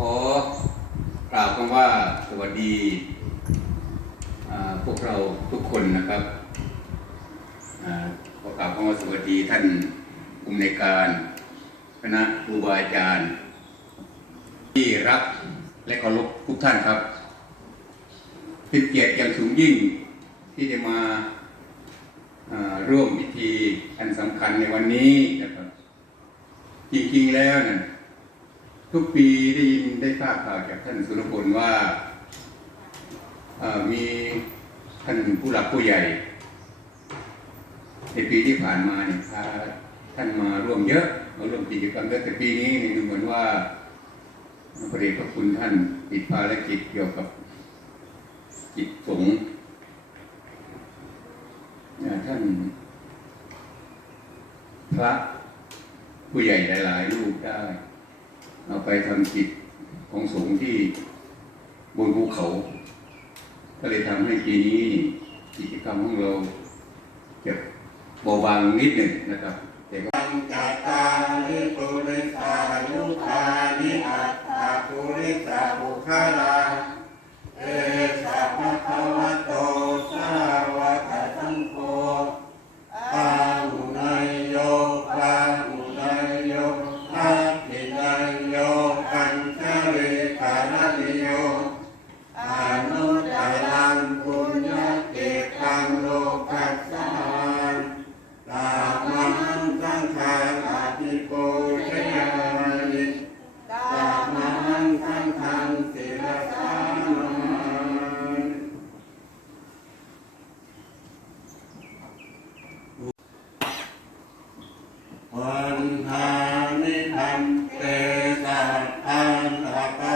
ขอกล่าวคำว่าสวัสดีพวกเราทุกคนนะครับขอกล่าวคำว่าสวัสดีท่านผู้อำนการคณะครูบาอาจารย์ ที่รักและเคารพทุกท่านครับเป็นเกียรติอย่างสูงยิ่งที่ได้มาร่วมพิธีอันสำคัญในวันนี้นะครับจริงๆแล้วเนะ ทุกปีได้ยินได้ทราบข่าวจากท่านสุรพลว่ามีท่านผู้หลักผู้ใหญ่ ในปีที่ผ่านมาเนี่ยพาท่านมาร่วมเยอะมาร่วมกิจกรรมเยอะแต่ปีนี้เนี่ยเหมือนว่าพระเดชพระคุณท่านติดภารกิจเกี่ยวกับกิจสงฆ์ท่านพระผู้ใหญ่หลาย ๆ รูปได้ เราไปทำกิจของสงฆ์ที่บนภูเขา ก็เลยทำให้ปีนี้กิจกรรมของเราจะเบาบางนิดหนึ่งนะครับแต่ก็จัตตาริปุริสายุคานิอัตตาปุริสาภุคาลา พัน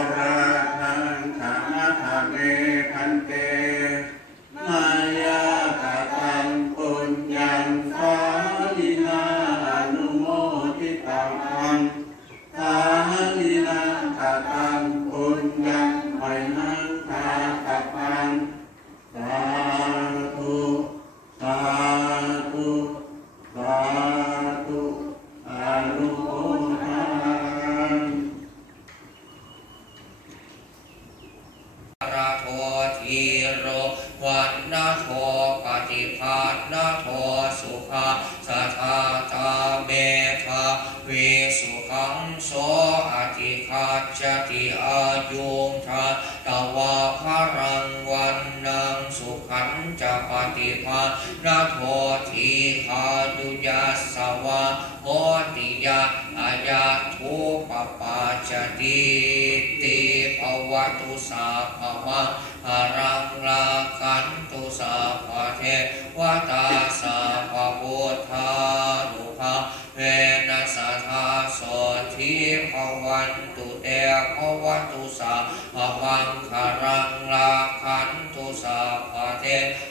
นาโทปฏิภาณนาโทสุภาสัทาตาเมธาวิสุขังโสอธิคาจติอายุงทาตวาคารังวันนังสุขันจะปฏิภาณนาโททีคาดุยัสวะโหติยาอายาทุปปาจติติภวตุสาภวะหารังลา วตาสาภพุทธานุภาเวนัสธาโสทิภวันตุเตภวตุสาภวังคารังลาคันตุสาภเท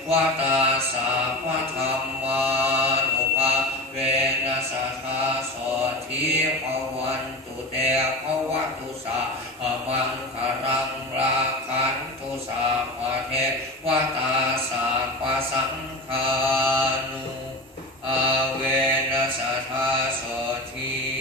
วตาสาภธรรมานุภาเวนัสธาโสทิภวันตุเตภวตุสาภวังคารังลาคันตุสาภเทวตา สทาโสที